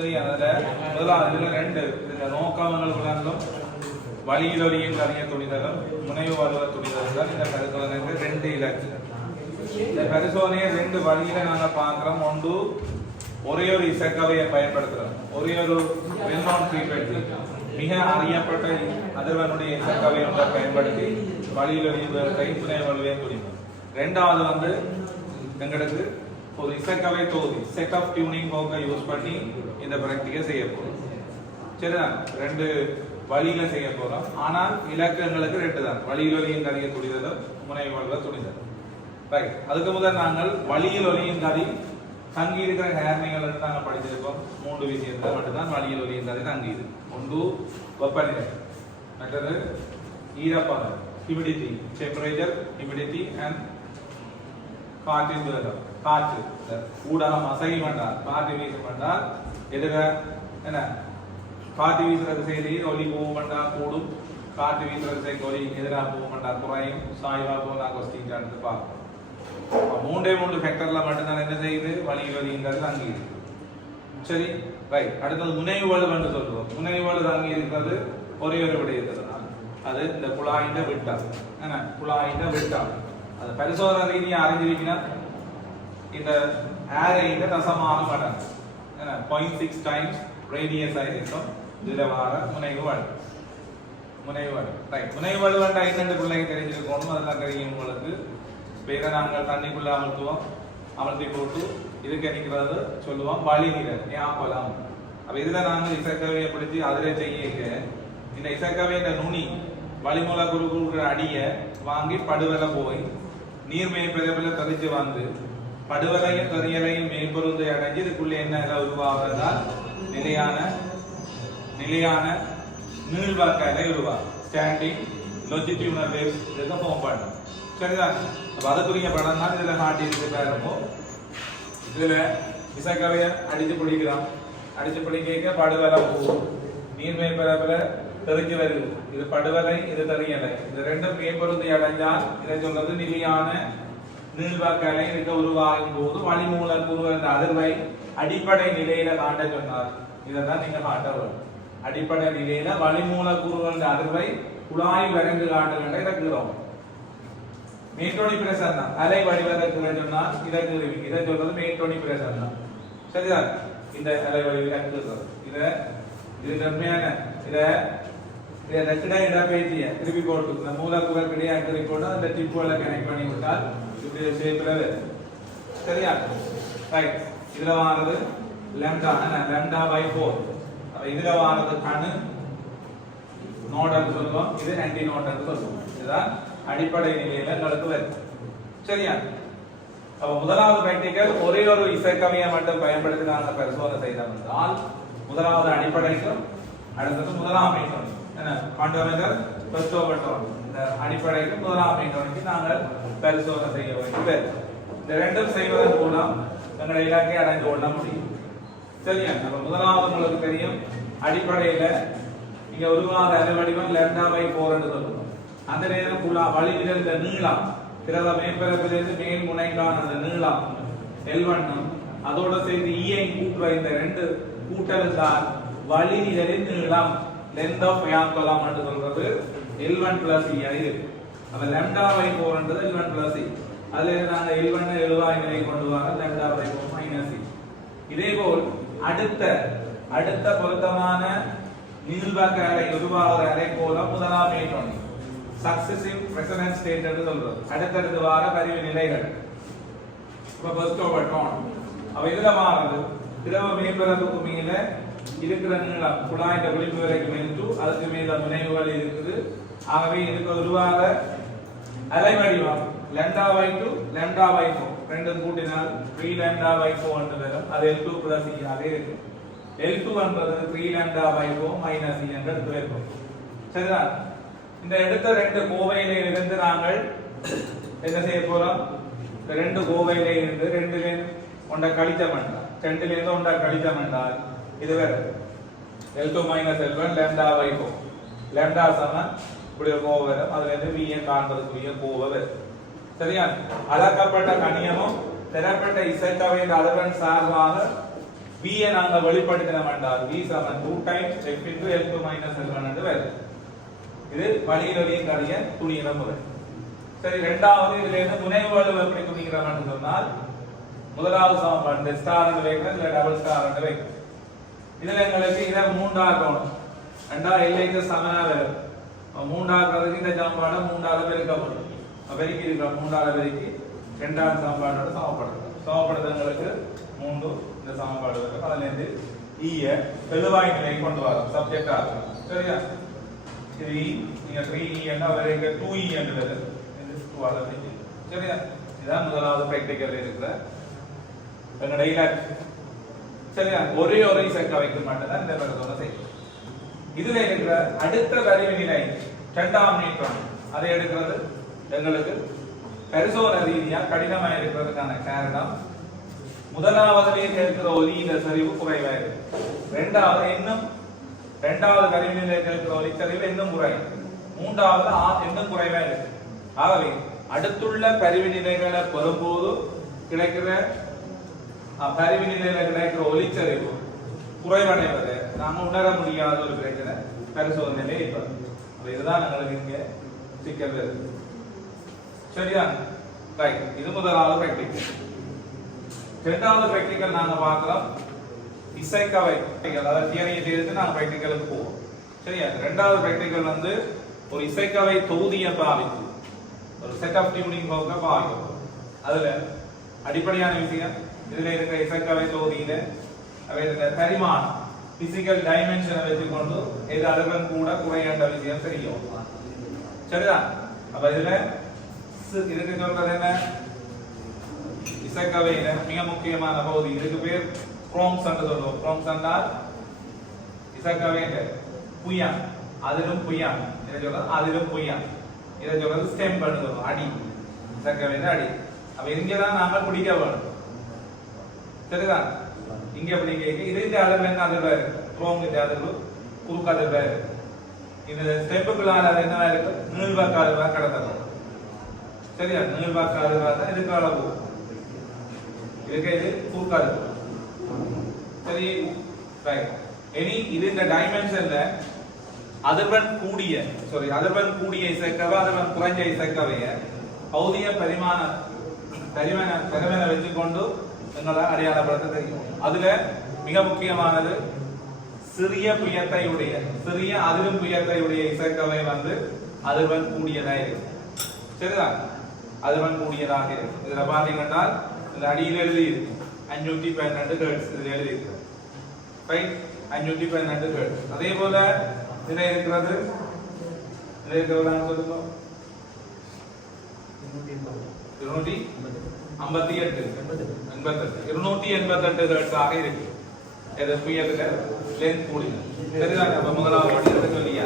சரி அதில் முதலாவது இதில் ரெண்டு இதில் நோக்கங்கள் விளங்கும் வழியிலொலியின் கரிய துணிதலும் முனைவு வலுவ துணிதலும் தான் இந்த பரிசோதனைக்கு ரெண்டு இலக்கு. இந்த பரிசோதனையை ரெண்டு வழியில நாங்கள் பார்க்குறோம். ஒன்று ஒரே ஒரு இசைக்கவையை பயன்படுத்துகிறோம். ஒரே ஒரு வெல்நான் ஃப்ரீக்வென்சி மிக அறியப்பட்ட அதிர்வனுடைய இசைக்கவை ஒன்றை பயன்படுத்தி வழியிலொலியின் கைப்புனை வலுவையை துணிதல். ரெண்டாவது வந்து எங்களுக்கு ஒரு இசைக்கவை தொகுதி செட் ஆஃப் டியூனிங் போக்க யூஸ் பண்ணி இந்த பிராக்டிக்கை செய்ய போகிறோம். சரிதான், ரெண்டு வழியில செய்ய போறோம். ஆனால் இலக்கங்களுக்கு ரெண்டு தான், வழியில் ஒலியின் கதையை துணிதலும் முனைவு வலுவ துணிதல். ரைட், அதுக்கு முதல் நாங்கள் வழியில் ஒலியின் கதை தங்கி இருக்கிற நேர்மைகள் நாங்கள் படிச்சிருக்கோம். மூன்று விஷயத்தை மட்டும்தான் வழியில் ஒலியின் கதை தங்கி இருக்கு. ஒன்று வெப்பநிலை, மற்றது ஈரப்பதம் ஹியூமிடிட்டி, டெம்பரேச்சர், ஹியூமிடிட்டி அண்ட் காற்றின் வேகம். காற்று ஊடகம் அசையும் என்றால், காற்று வீசும் என்றால் எதிர என்ன காற்று வீசுற திசையிலேயே ஒலி போகும் என்றால் கூடும், காற்று வீசுற திசைக்கு ஒலி எதிராக போகும் என்றால் குறையும், சாய்வா போகலாம் கொஸ்டின் எடுத்து பார்ப்போம். மூன்றே ஃபேக்டர்ல மட்டும்தான் என்ன செய்யுது, வழியில் ஒலிங்கிறது அங்கே இருக்கு. சரி ரைட், அடுத்தது முனைவு வலு என்று சொல்லுவோம். முனைவு வலு அங்கே இருக்கிறது ஒரே ஒரு விடயத்துதான், அது இந்த குழாயின் விட்டம். என்ன குழாயின் விட்டம் அது பரிசோதனை ரீதியாக அறிஞ்சிருக்கீங்கன்னா இந்த ஏரையில தசமான மடங்கு என்ன 0.6 டைம்ஸ் ரேடியஸ் ஆயிருக்கும். இதுல வர முனைவு வலு. முனைவு வலு ரைட், முனைவு வலு வேண்டாம் என்னென்று பிள்ளைங்க தெரிஞ்சிருக்கணும். அதெல்லாம் தெரியும் உங்களுக்கு. பேரை நாங்கள் தண்ணிக்குள்ள அமர்த்தி போட்டு இதுக்கு நிற்கிறது சொல்லுவோம் வழிநிலை ஞாபகம். அப்ப இதுல நாங்கள் இசைக்கவையை பிடிச்சி அதில் செய்ய இந்த இசைக்கவையின் நுனி வளிமூல குறுக்குற அடிய வாங்கி படுவலை போய் நீர்மை பிறவில் தெரிஞ்சு வந்து படுவலையும் தெரியலையும் மேற்பொருந்தை அடைஞ்சு இதுக்குள்ளே என்ன உருவாகிறதால் நிலையான நீள்வாக்காலை உருவாகும். ஸ்டாண்டிங் லொஜிடியூனல் வேவ்ஸ் இதுக்கு ஃபார்ம் பண்ணும். சரிதான், அதுக்குரிய படம் தான் இதுல காட்டி இருக்கு. பாருங்க, இதுல இசைக்கவையை அடிச்சு பிடிக்கிறோம். அடிச்சு பிடிக்க படுவலை போகும், நீர்மை பிறப்புல தெரிஞ்சு வருது. இது படுவலை, இது தெரியலை. இது ரெண்டும் மேற்பொருந்தை அடைஞ்சால் இதை சொல்றது நிலையான நீள்வாக்காலை இருக்க உருவாகும் போது வளிமூல குரு என்ற அதிர்வை அடிப்படை நிலையில காட்ட சொன்னார். இதைதான் நீங்க காட்ட வேண்டும். அடிப்படை நிலையில வளிமூல குரு என்ற அதிர்வை குழாய் வரைந்து காட்டுகின்ற இறக்குகிறோம். மேட்டோனி பிரஷர் தான் அலை வடிவதற்கு சொன்னால் இறக்குறீங்க. இதை சொல்றது மேட்டோனி பிரஷர் தான். சரிதான், இந்த அலை வடிவில் இறக்குகிறோம். இது தன்மையான இடப்பெயர்ச்சியை திருப்பி போட்டு இந்த மூலக்கூறு கிடையாது போட்டு அந்த டிப்போல கனெக்ட் பண்ணி விட்டால் இப்படி ஷேப்ல சரியா. ரைட், இதுல வாங்குறது λ/4. இதுல வாங்குறது கணு நோட் சொல்லுவோம், இது ஆன்டி நோட் சொல்லுவோம். இதுதான் அடிப்படை நிலையில எங்களுக்கு வருது. சரியா, அப்ப முதலாவது பிராக்டிகல் ஒரே ஒரு இசைக்கவையை மட்டும் பயன்படுத்தி நாங்கள் பரிசோதனை செய்தோம் என்றால் முதலாவது அடிப்படைக்கும் அடுத்தது முதலாம் மெய்டோனிக் என்ன ஃபண்டமெண்டல் ஃபர்ஸ்ட் ஆர்டர் டோன். இந்த அடிப்படைக்கு முதலாம் மெய்டோனிக்கு நாங்கள் பரிசோதனை செய்ய வேண்டும். இந்த ரெண்டும் செய்வதன் மூலம் எங்களை இலக்கை அடைந்து கொள்ள முடியும். சரியா, நம்ம முதலாவது உங்களுக்கு தெரியும் அடிப்படையில இங்க உருவாத அலை வடிவம் λ/4 என்று சொல்லுவோம். அந்த நேரம் வழிநிலை நீளம் திரவ மேற்பரப்பிலிருந்து மேல் முனைக்கான அந்த நீளம் L1 அதோட சேர்த்து E கூட்டுற இந்த ரெண்டு கூட்டல் தான் வழிநிலையின் நீளம் length of Yakolam என்று சொல்றது L1 + E இருக்கு. அப்ப λ/4 என்றது L1 + E. அதுல நாங்க L1 எழுவாய் நிலை கொண்டு வர λ/4 - E. இதேபோல் அடுத்த பொருத்தமான நீள்வாக்க அலை உருவாகிற அலை போல முதலாம் மெய்டோனிக் சக்சசிவ் ரெசனன்ஸ் ஸ்டேட் என்று சொல்றது. அடுத்தடுத்து வார கருவி நிலைகள். இப்ப ஃபர்ஸ்ட் ஆர்டர் டோன். அப்ப இதுல வாரது திரவ மேற்பரப்புக்கு மேல இருக்கிற நீளம் குழாயின் விளிம்பு வரைக்கும் என்று அதுக்கு மேல முனைவுகள் இருக்குது. ஆகவே இதுக்கு உருவாக அலை வடிவம் λ/2 λ/4 ரெண்டும் கூட்டினால் 3λ/4 என்று வரும். அது L2 + E ஆக இருக்கு. L2 என்பது 3λ/4 - E என்று எடுத்து வைப்போம். சரிதான், இந்த எடுத்த ரெண்டு கோவையில இருந்து நாங்கள் என்ன செய்ய போறோம், இந்த ரெண்டு கோவையில இருந்து ரெண்டுல ஒன்றை கழித்தம் என்றால் ரெண்டுல இருந்து ஒன்றை கழித்தம் என்றால் இது வேற L2 - L1 λ/4 λ சமம் இப்படி ஒரு கோவை வரும். அதுல இருந்து V காண்பதற்குரிய கோவை வரும். சரியா, அளக்கப்பட்ட கணியமும் பெறப்பட்ட இசைக்கவையின் அளவன் சார்பாக V ஐ நாங்க வெளிப்படுத்தினோம் என்றால் V சமன் 2 times F into L2 minus L1 என்று வரும். இது வழியிலொலியின் கடிய துணியிட முறை. சரி, இரண்டாவது இதுல இருந்து முனைவு வலு எப்படி துணிக்கிறோம் என்று சொன்னால் முதலாவது சமன்பாடு இந்த ஸ்டார் என்று வைக்கிறோம், இல்ல டபுள் ஸ்டார் என்று வைக்கிறோம். இதுல எங்களுக்கு இதை மூன்றாக்கணும். ரெண்டா எல்லைக்கு சமனா வரும். மூன்றாக்கிறதுக்கு இந்த சமன்பாடை மூன்றாவது பெருக்கப்படும். பெருக்கி இருக்கிறோம், மூன்றாவது பெருக்கி இரண்டாவது சமன்பாடோட சமப்படுத்தும். சமப்படுத்துங்களுக்கு 3 இந்த சமன்பாடு வரும். அதுல இருந்து E ஐ தெளிவாய் நிலை கொண்டு வரோம், சப்ஜெக்டா இருக்கும். சரியா? இது E, நீங்க 3E என்ன வரைங்க 2E என்று வரும். இது 2 ஆல பிரிச்சு. சரியா? இதான் முதலாவது பிராக்டிகல் இருக்கிற எங்கட இலக்கு. சரியா? ஒரே ஒரு இசைக்க வைக்க மாட்டேன் இந்த பெருசோனை செய்யும். இதுல இருக்கிற அடுத்த வரிவு நிலை 2ஆம் நியூட்டன் அதை எடுக்கிறது எங்களுக்கு பெருசோன ரீதியா கடினமா இருக்கிறதுக்கான காரணம் முதலாவதுலேயே கேட்கிற ஒலியில சரிவு குறைவா இருக்கு. இரண்டாவது வரிவு நிலையில் கேட்கிற ஒலி சரிவு இன்னும் குறையும். மூன்றாவது இன்னும் குறைவா இருக்கு. ஆகவே அடுத்துள்ள பரிவு நிலைகளை பெறும்போது கிடைக்கிற பரிவு நிலையில கிடைக்கிற ஒலிச்சரிவு குறைவடைவதை நாம உணர முடியாத ஒரு பிரச்சனை பரிசோதனையிலே ஏற்படும். இதுதான் எங்களுக்கு இங்க சிக்கல் வருது. சரியா? ரைட். இது முதலாவது பிராக்டிகல். இரண்டாவது பிராக்டிகல் நாங்க பார்க்கிறோம் இசைக்கவை, அதாவது தியரியை செய்து நாங்க பிராக்டிகலுக்கு போவோம். சரியா? இரண்டாவது பிராக்டிகல் வந்து ஒரு இசைக்கவை தொகுதியை பாவித்து ஒரு செட் ஆஃப் டியூனிங் போக பாவிக்கும். அதுல அடிப்படையான விஷயம் இதுல இருக்கிற இசைக்கவை தொகுதியில அவையோட பரிமாணம் பிசிக்கல் டைமென்ஷனை வச்சுக்கொண்டு எது அளவன் கூட குறையாண்ட விஷயம் தெரியும். சரிதான்? அப்ப இதுல இதுக்கு சொல்றது என்ன, இசைக்கவையில மிக முக்கியமான பகுதி இதுக்கு பேர் குரோம்ஸ் என்று சொல்லுவோம். குரோம்ஸ் என்றால் இசைக்கவையில புயான், அதிலும் புயான், இதை சொல்றது அதிலும் புயான், இதை சொல்றது ஸ்டெம் என்று சொல்லுவோம். அடி, இசைக்கவையில அடி. அப்ப இங்கதான் நாம பிடிக்க வேணும். சரிதான்? இங்க அப்படி கேட்க இது இந்த அளவு என்ன அதிர்வா இருக்கு, குரோம் இந்த அதிர்வு குறுக்கு அதிர்வா இருக்கு. இந்த ஸ்டெப்புக்குள்ளான அது என்னவா இருக்கு, நீள்வாக்கு அதிர்வா கடத்தணும். சரியா? நீள்வாக்கு அதிர்வா தான் இதுக்கு அளவு, இதுக்கு இது குறுக்கு அதிர்வு. சரி, ரைட். இனி இது இந்த டைமென்ஷன்ல அதிர்வன் கூடிய இசைக்கவை அதிர்வன் குறைஞ்ச இசைக்கவைய பௌதிய பரிமாண வச்சுக்கொண்டு எங்களை அடையாளப்படுத்த தெரியும். அதுல மிக முக்கியமானது சிறிய அதிலும் புயத்தையுடைய இசைக்கவை வந்து அதிர்வன் கூடியதாக இருக்கு. சரிதான்? அதிர்வன் கூடியதாக இருக்கு. இதுல பாத்தீங்கன்னா இந்த அடியில் எழுதி இருக்கு 512 ஹெர்ட்ஸ். இதுல எழுதி இருக்கு 512 ஹெர்ட்ஸ். அதே போல இதுல இருக்கிறது சொல்லுங்க 288 ஹெர்ட்ஸ் ஆக இருக்கு. இது புயத்துல லென்த் கூடி. சரிதான்? அப்ப முதலாவது படிக்கிறத சொல்லியா?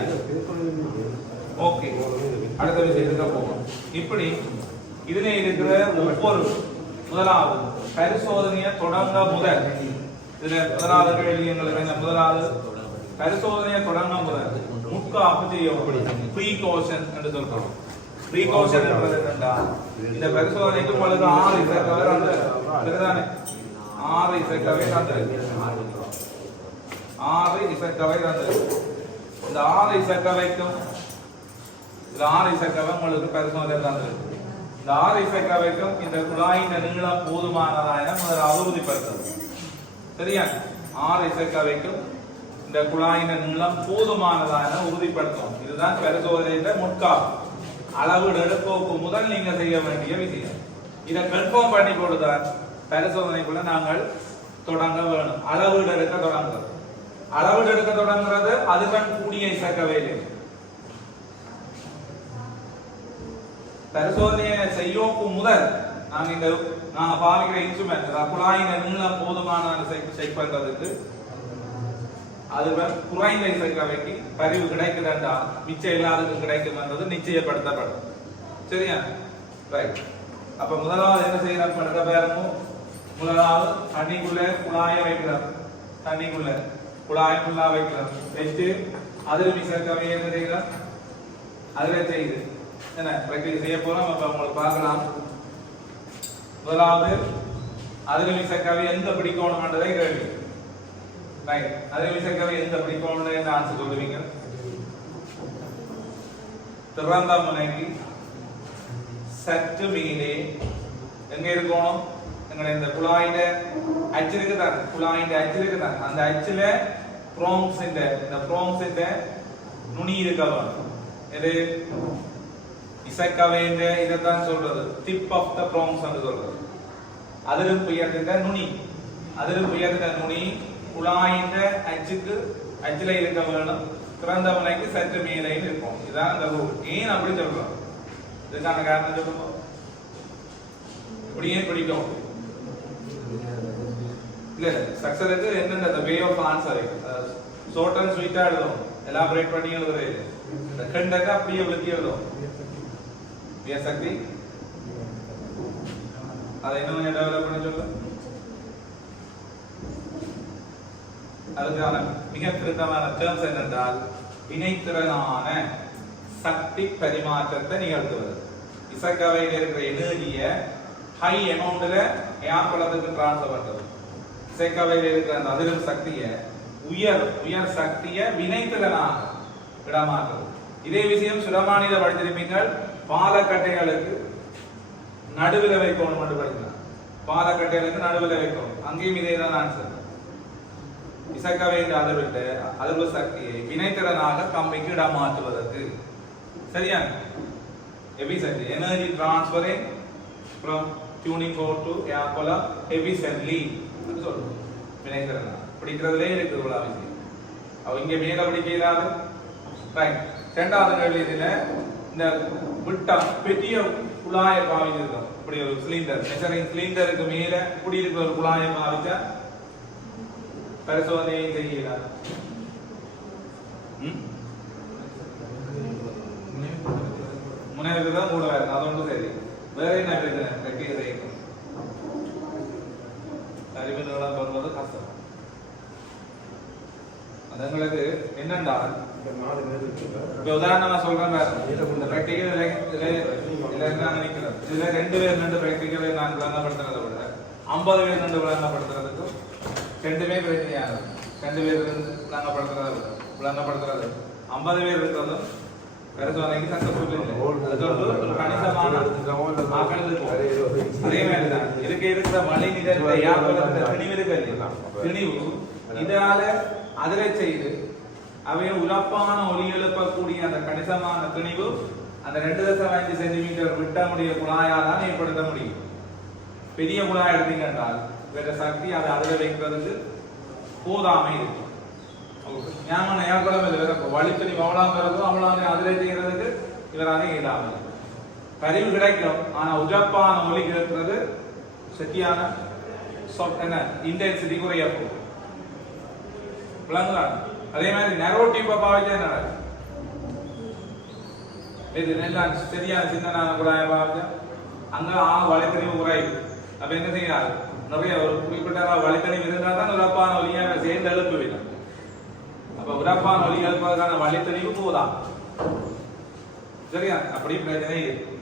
ஓகே, அடுத்த விஷயத்துக்கு போவோம். இப்படி இதுல இருக்கிற ஒவ்வொரு முதலாவது பரிசோதனையை தொடங்க முதல் இதுல முதலாவது கேள்விங்களுக்கு முதலாவது பரிசோதனையை தொடங்க முதல் முற்காப்பு செய்யப்படும் ப்ரீகாஷன் என்று சொல்றோம். ப்ரீகாஷன் என்பது என்னன்னா இந்த பரிசோதனைக்கு உங்களுக்கு 6 இசைக்கவை தந்திருக்கு. சரிதானே? 6 இசைக்கவை தந்திருக்கு. 6 இசைக்கவை தந்திருக்கு. இந்த 6 இசைக்கவைக்கும் இந்த 6 இசைக்கவை உங்களுக்கு பரிசோதனை தந்திருக்கு. இந்த 6 இசைக்கவைக்கும் இந்த குழாயின் நீளம் போதுமானதா என முதல்ல உறுதிப்படுத்துறது. சரியா? 6 இசைக்கவைக்கும் இந்த குழாயின் நீளம் போதுமானதா என உறுதிப்படுத்தும். இதுதான் பரிசோதனையின் முற்காப்பு. அளவீடு எடுப்போக்கு முதல் நீங்க செய்ய வேண்டிய விஷயம். இதை கன்ஃபார்ம் பண்ணி கொடுத்தால் பரிசோதனைக்குள்ள நாங்கள் தொடங்க வேணும். அளவீடு எடுக்க தொடங்குறது அதிர்வெண் கூடிய இசைக்கவையிலே. பரிசோதனையை செய்யோக்கு முதல் நாங்க பாவிக்கிற இன்ஸ்ட்ருமெண்ட் குழாயின் நீளம் போதுமான செக் பண்றதுக்கு அதிர்வெண் குறைந்த இசைக்கவைக்கு பரிவு கிடைக்குதுண்டா மிச்சம் இல்லாததுக்கு கிடைக்கும் என்றது நிச்சயப்படுத்தப்படும். சரியா? ரைட். அப்ப முதலாவது என்ன செய்யணும் பண்ற பேரமும் முதலாவது தண்ணிக்குள்ள குழாயை வைக்கிறார். தண்ணிக்குள்ள குழாய் ஃபுல்லா வைக்கிறார். வச்சு அதில் இசைக்கவை என்ன செய்யலாம், அதுல செய்யுது என்ன பிராக்டிஸ் செய்ய போறோம். அப்ப உங்களுக்கு பார்க்கலாம். முதலாவது அதில் இசைக்கவை எந்த பிடிக்கணும்ன்றதை கேள்வி. ரைட். அதே விசைக்கவை எந்த பிடிக்கணும்னு என்ன ஆன்சர் சொல்லுவீங்க? திறந்த முனைக்கு சற்று மேலே எங்க இருக்கணும்? எங்களை இந்த குழாயில அச்சு இருக்குதான், குழாயின் அச்சு இருக்குதான், அந்த அச்சுல இந்த ப்ரோங்ஸ் நுனி இருக்கவன் இது இசைக்கவையின் இதைத்தான் சொல்றது டிப் ஆஃப் த ப்ரோங்ஸ் என்று சொல்றது. அதிலும் உயர்ந்த நுனி, குழாயின் அச்சுல இருக்க வேணும், திறந்த முனைக்கு சற்று மேலே இருக்கும். இதுதான் அந்த ரூல். ஏன் அப்படி சொல்றோம்? இதுக்கான காரணம் சொல்லுங்க. இப்படியே பிடிக்கும் இல்ல ஸ்ட்ரக்சருக்கு என்னென்ன the way of answer short and sweet எழுதும், எலாபரேட் பண்ணி எழுதுறது. இந்த கண்டக அப்படியே விளக்கி எழுதும். வியசக்தி அதை இன்னும் டெவலப் பண்ணி சொல்ல. அதுக்கான மிக திருத்தமான டேர்ம்ஸ் என்னென்றால் வினைத்திறனான சக்தி பரிமாற்றத்தை நிகழ்த்துவது. இசைக்கவையில் இருக்கிற எனர்ஜியை ஹை அமௌண்ட்ல ஏர் குளத்துக்கு டிரான்ஸ்ஃபர் பண்றது. இசைக்கவையில் இருக்கிற அந்த அதிரும் சக்தியை உயர் சக்தியை வினைத்திறனாக இடமாக்குறது. இதே விஷயம் சுரமானித படித்திருப்பீங்கள். பாலக்கட்டைகளுக்கு நடுவில் வைக்கணும் என்று படிக்கலாம். பாலக்கட்டைகளுக்கு நடுவில் வைக்கணும். அங்கேயும் இதே தான் ஆன்சர். இசைக்கவையின் அதிர்வு சக்தியை வினைத்திறனாக கம்பிக்கு இடமாற்றுவதற்கு சரியா? efficiently energy transferring from tuning fork to air column efficiently அது சொல்றோம். வினைத்திறனா படிக்கிறதுலே இருக்குது இவ்வளவு விஷயம். அவ இங்க மேல படிக்கிறாரு. ரைட். இரண்டாவது கேள்வி இதுல இந்த விட்டம் பெரிய குழாயை பாவிச்சிருக்கோம். இப்படி ஒரு சிலிண்டர் மெஷரிங் சிலிண்டருக்கு மேல இப்படி இருக்கிற ஒரு குழாயை பாவிச்சா பரிசோதனை செய்யலாம். முனைவுக்கு தான் மூட வேறு, அது ஒன்றும் சரி. வேற என்ன பிரச்சனை? அறிவு நிலம் சொல்வது கஷ்டம். அதுங்களுக்கு என்னண்டா உதாரணமா சொல்றேன். இந்த பிராக்டிகல் நினைக்கிறேன். இதுல 2 பேர் 2 பிராக்டிகலை நான் விளங்கப்படுத்துறதை விட 50 பேர் 2 விளங்கப்படுத்துறதுக்கும் 2 பேர் பிரச்சனையானது. 2 பேர் விளங்கப்படுத்துறது 50 பேர் இருக்கிறதும் பரிசோதனைக்கு சக்சஸ்ஃபுல் இல்லை. ஒரு கணிசமான அதே மாதிரிதான் இருக்கிற மழை நிறத்தை திணிவு இதனால அதிரை செய்து அவை உலப்பான ஒலி எழுப்பக்கூடிய அந்த கணிசமான திணிவு அந்த 2.5 சென்டிமீட்டர் விட்டமுடைய குழாயால் தான் ஏற்படுத்த முடியும். பெரிய குழாய் எடுத்தீங்க என்றால் வேற சக்தி அதை அதிர வைக்கிறதுக்கு போதாமை இருக்கும். ஞாபகம் ஏற்படம் இல்லை. வழித்தனி அவ்வளவு அதிரை செய்யறதுக்கு இவராக இயலாமல் கருவி கிடைக்கும். ஆனா உஜப்பான ஒலி கேட்கிறது சக்தியான என்ன இன்டென்சிட்டி குறைய போகும். விளங்குதான். அதே மாதிரி நெரோ டியூபை பாவிச்சா என்ன இது நல்லா சரியான சின்னனான குழாயை பாவிச்சா அங்க வழித்தறிவு குறையும். அப்ப என்ன செய்யாது? நிறைய ஒரு குறிப்பிட்ட வழித்தறிவு இருந்தால் தான் உரப்பான ஒலியாக சேர்ந்து எழுப்புவிடும். அப்ப உரப்பான ஒலி எழுப்பதற்கான வழித்தறிவு போதான். சரியா? அப்படி பிரச்சனை இருக்கு.